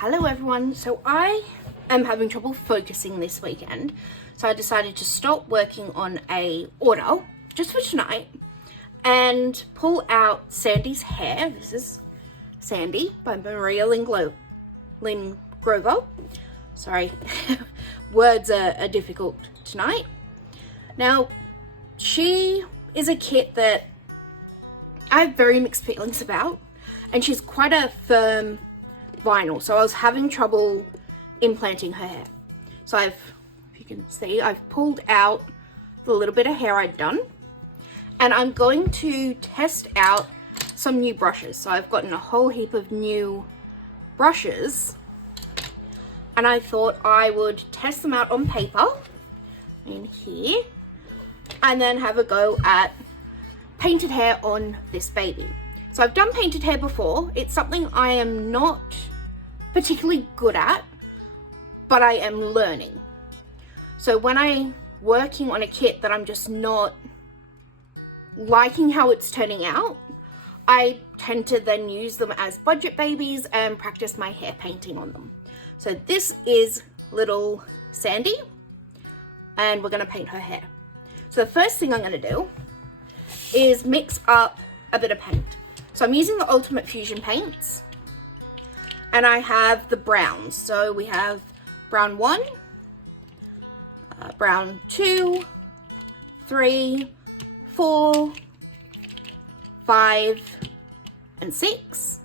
Hello everyone, so I am having trouble focusing this weekend, so I decided to stop working on a order just for tonight and pull out Sandy's hair. This is Sandy by Maria Lynn Grover. Sorry, words are difficult tonight. Now, she is a kit that I have very mixed feelings about, and she's quite a firm vinyl, so I was having trouble implanting her hair. So if you can see, I've pulled out the little bit of hair I'd done, and I'm going to test out some new brushes. So I've gotten a whole heap of new brushes, and I thought I would test them out on paper in here, and then have a go at painted hair on this baby. So I've done painted hair before. It's something I am not particularly good at, but I am learning. So when I'm working on a kit that I'm just not liking how it's turning out, I tend to then use them as budget babies and practice my hair painting on them. So this is little Sandy, and we're gonna paint her hair. So the first thing I'm gonna do is mix up a bit of paint. So I'm using the Ultimate Fusion paints, and I have the browns. So we have brown 1, brown 2, 3, 4, 5, and 6.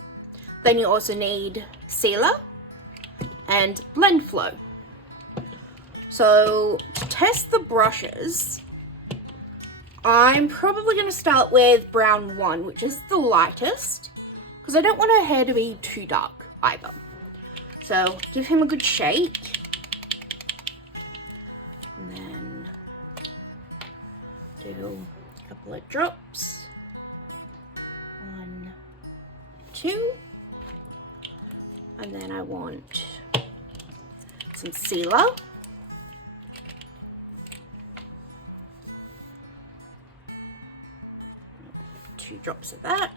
Then you also need sealer and blend flow. So to test the brushes, I'm probably going to start with brown 1, which is the lightest, because I don't want her hair to be too dark either. So give him a good shake. And then do a couple of drops. 1, 2. And then I want some sealer. Drops of that.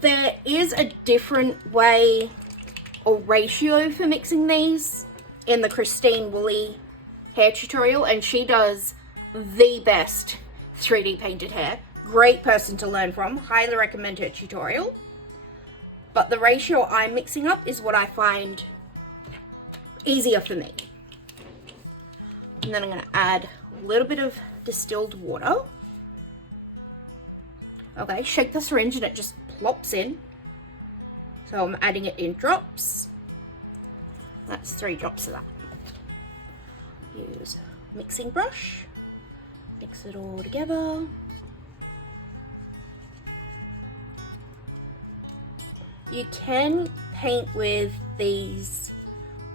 There is a different way or ratio for mixing these in the Christine Woolley hair tutorial, and she does the best 3D painted hair. Great person to learn from. Highly recommend her tutorial. But the ratio I'm mixing up is what I find easier for me. And then I'm going to add a little bit of distilled water. Okay, shake the syringe and it just plops in. So I'm adding it in drops. That's 3 drops of that. Use a mixing brush. Mix it all together. You can paint with these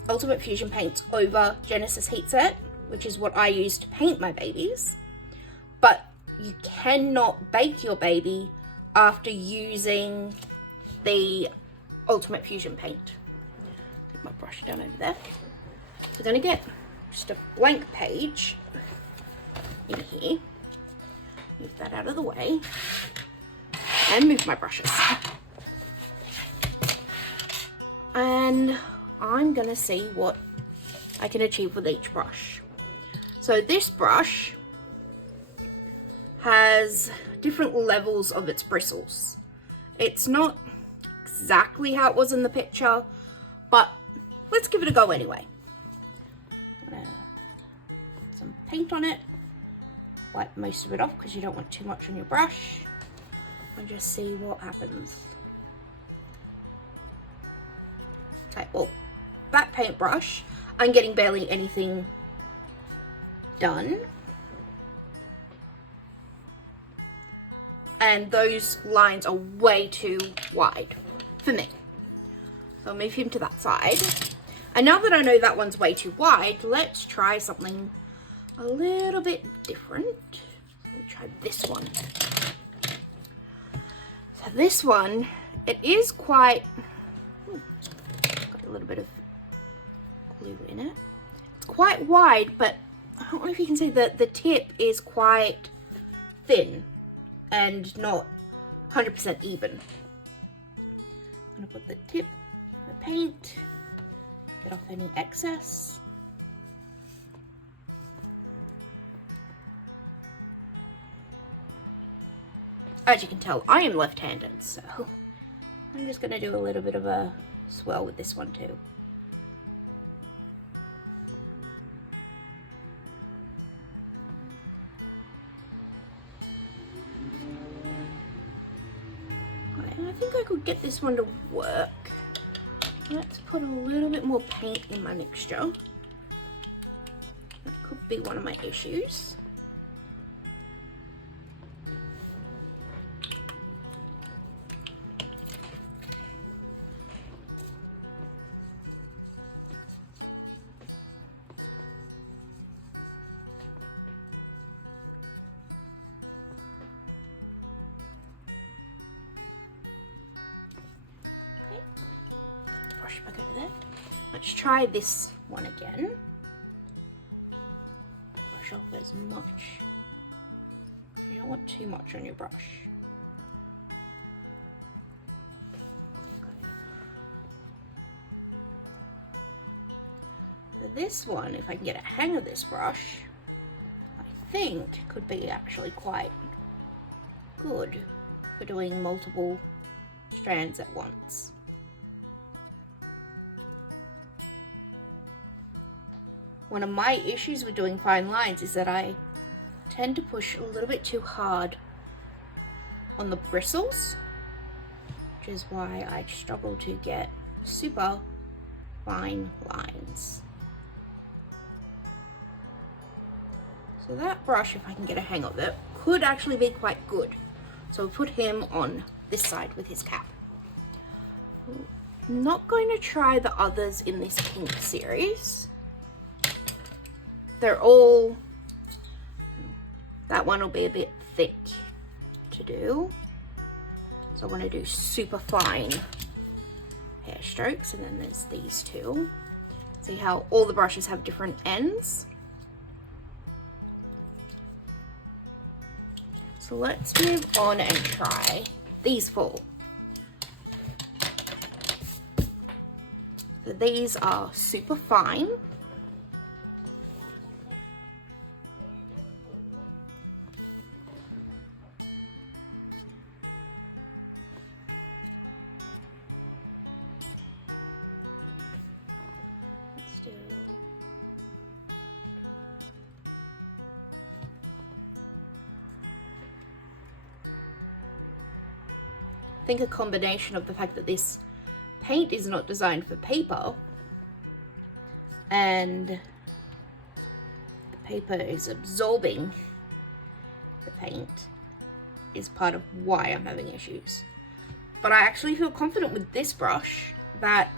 Ultimate Fusion paints over Genesis Heat Set, which is what I use to paint my babies. But you cannot bake your baby after using the Ultimate Fusion paint. Put my brush down over there. We're going to get just a blank page in here. Move that out of the way. And move my brushes. And I'm going to see what I can achieve with each brush. So this brush has different levels of its bristles. It's not exactly how it was in the picture, but let's give it a go anyway. Put some paint on it, wipe most of it off because you don't want too much on your brush, and just see what happens. Okay, well, that paintbrush, I'm getting barely anything done. And those lines are way too wide for me. So I'll move him to that side. And now that I know that one's way too wide, let's try something a little bit different. We'll try this one. So this one, it is quite, got a little bit of glue in it. It's quite wide, but I don't know if you can see that the tip is quite thin and not 100% even. I'm gonna put the tip excess. As you can tell, I am left-handed, so I'm just going to do a little bit of a swirl with this one too. I think I could get this one to work. Let's put a little bit more paint in my mixture. That could be one of my issues. Let's try this one again. Brush off as much. You don't want too much on your brush. For this one, if I can get a hang of this brush, I think could be actually quite good for doing multiple strands at once. One of my issues with doing fine lines is that I tend to push a little bit too hard on the bristles, which is why I struggle to get super fine lines. So that brush, if I can get a hang of it, could actually be quite good. So we'll put him on this side with his cap. I'm not going to try the others in this pink series. They're all, that one will be a bit thick to do. So I want to do super fine hair strokes, and then there's these two. See how all the brushes have different ends? So let's move on and try these four. So these are super fine. I think a combination of the fact that this paint is not designed for paper and the paper is absorbing the paint is part of why I'm having issues. But I actually feel confident with this brush that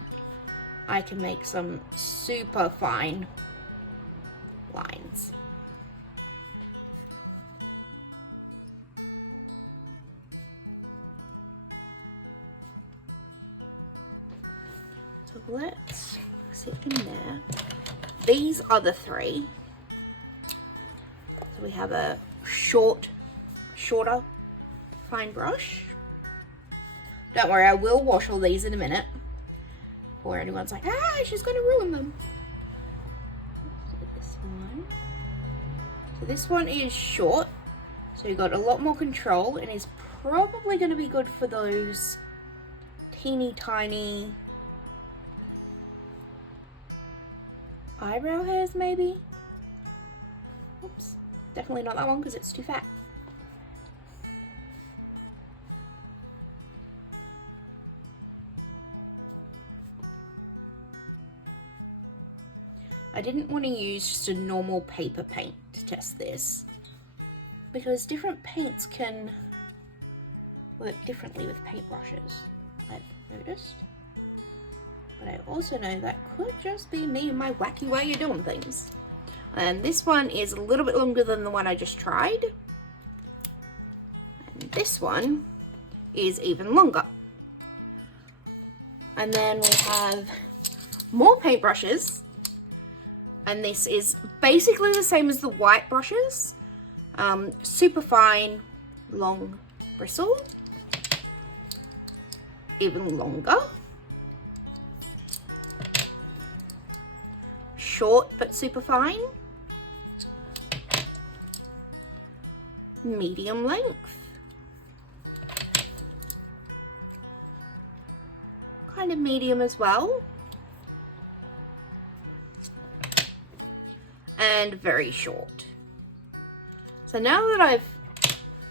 I can make some super fine lines. Let's sit in there. These are the three. So we have a shorter fine brush. Don't worry, I will wash all these in a minute before anyone's like, ah, she's gonna ruin them. So this one is short, so you've got a lot more control and is probably gonna be good for those teeny tiny eyebrow hairs, maybe? Oops, definitely not that one because it's too fat. I didn't want to use just a normal paper paint to test this because different paints can work differently with paintbrushes, I've noticed. But I also know that could just be me and my wacky way of doing things. And this one is a little bit longer than the one I just tried. And this one is even longer. And then we have more paintbrushes. And this is basically the same as the white brushes. Super fine, long bristle. Even longer. short but super fine. Medium length. Kind of medium as well. And very short. So now that I've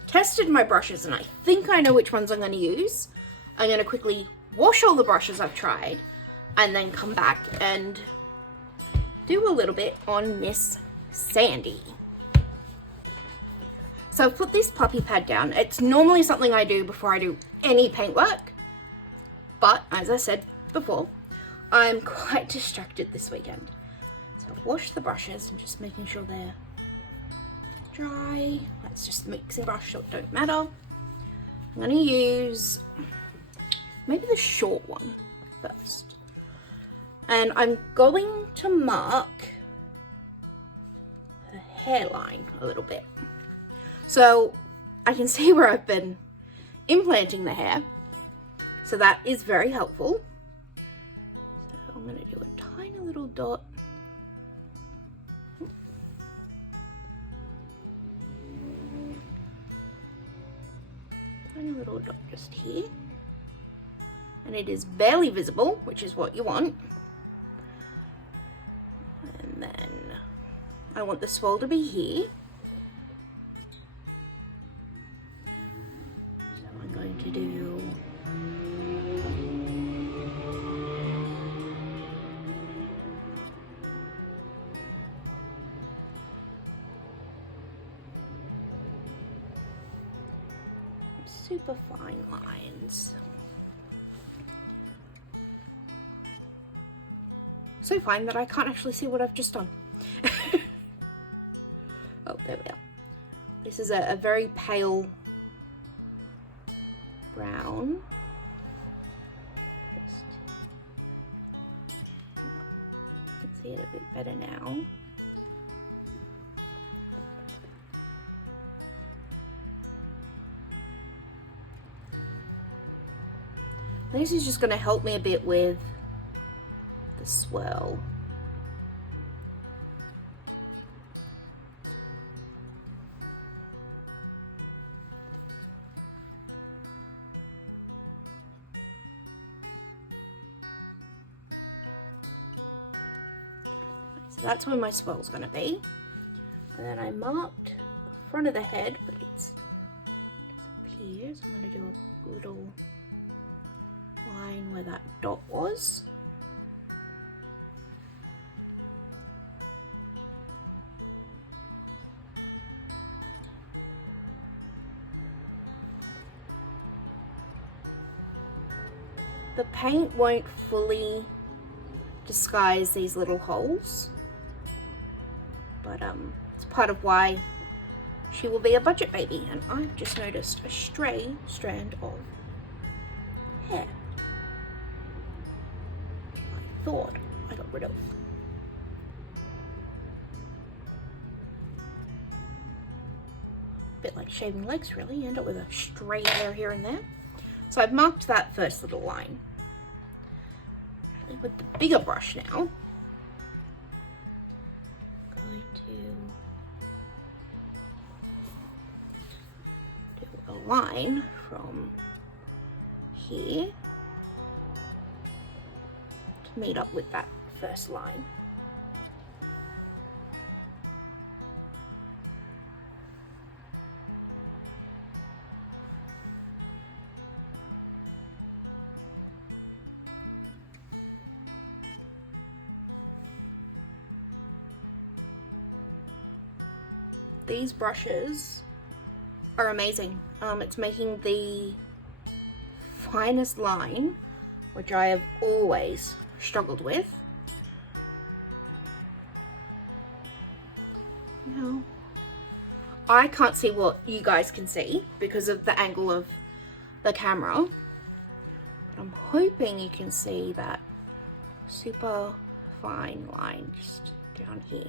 tested my brushes and I think I know which ones I'm going to use, I'm going to quickly wash all the brushes I've tried and then come back and do a little bit on this Sandy. So I've put this puppy pad down. It's normally something I do before I do any paintwork, but as I said before, I'm quite distracted this weekend. So I've washed the brushes and just making sure they're dry. That's just the mixing brush, so it don't matter. I'm going to use maybe the short one first. And I'm going to mark the hairline a little bit. So I can see where I've been implanting the hair. So that is very helpful. So I'm going to do a tiny little dot. Tiny little dot just here. And it is barely visible, which is what you want. And then I want the swirl to be here. Super fine lines. So fine that I can't actually see what I've just done. Oh, there we are. This is a very pale brown. Just see it a bit better now. This is just going to help me a bit with the swirl. So that's where my swirl is going to be. And then I marked the front of the head, but it's here, so I'm going to do a little line where that dot was. The paint won't fully disguise these little holes, but it's part of why she will be a budget baby. And I've just noticed a stray strand of hair. I thought I got rid of. Bit like shaving legs, really. You end up with a stray hair here and there. So I've marked that first little line. With the bigger brush now, I'm going to do a line from here to meet up with that first line. These brushes are amazing. It's making the finest line, which I have always struggled with. I can't see what you guys can see because of the angle of the camera. I'm hoping you can see that super fine line just down here.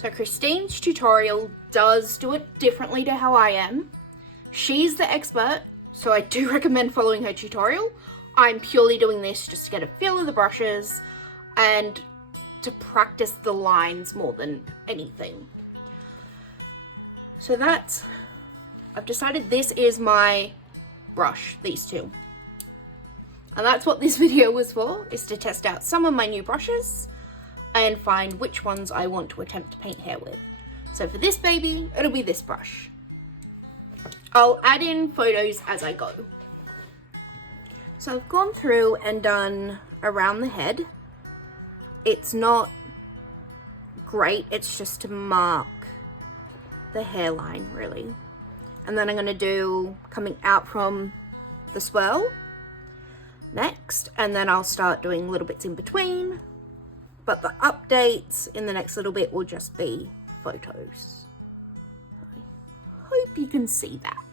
So Christine's tutorial does do it differently to how I am. She's the expert, so I do recommend following her tutorial. I'm purely doing this just to get a feel of the brushes and to practice the lines more than anything. So I've decided this is my brush, these two. And that's what this video was for, is to test out some of my new brushes and find which ones I want to attempt to paint hair with. So for this baby, it'll be this brush. I'll add in photos as I go. So I've gone through and done around the head. It's not great, it's just to mark the hairline really. And then I'm going to do coming out from the swirl next, and then I'll start doing little bits in between, but the updates in the next little bit will just be photos. I hope you can see that.